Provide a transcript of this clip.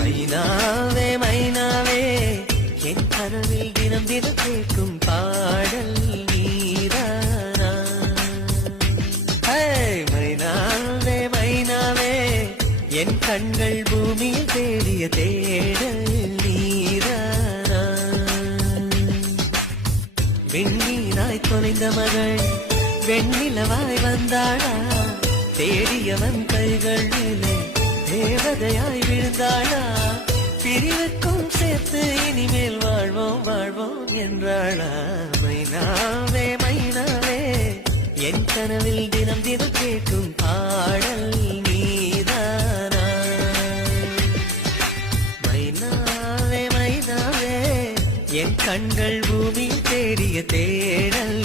மைனாவே மைனாவே என் கனவில் தினம் தினம் கேட்கும் பாடல் நீதானா. மைனாவே மைனாவே என் கண்கள் பூமியில் தேடிய தேடல் நீதானா. விண்மீனாய் தொலைந்த மகள் வெண்ணிலவாய் வந்தாளா, தேடியவன் கைகள் தேவதையாய் விழுந்தாளா, பிரிவுக்கும் சேர்த்து இனிமேல் வாழ்வோம் வாழ்வோம் என்றாளா. மைனாவே மைனாவே என் கனவில் தினம் தினம் கேட்கும் பாடல் நீதானா. மைனாவே மைனாவே என் கண்கள் பூமி தேடிய தேடல்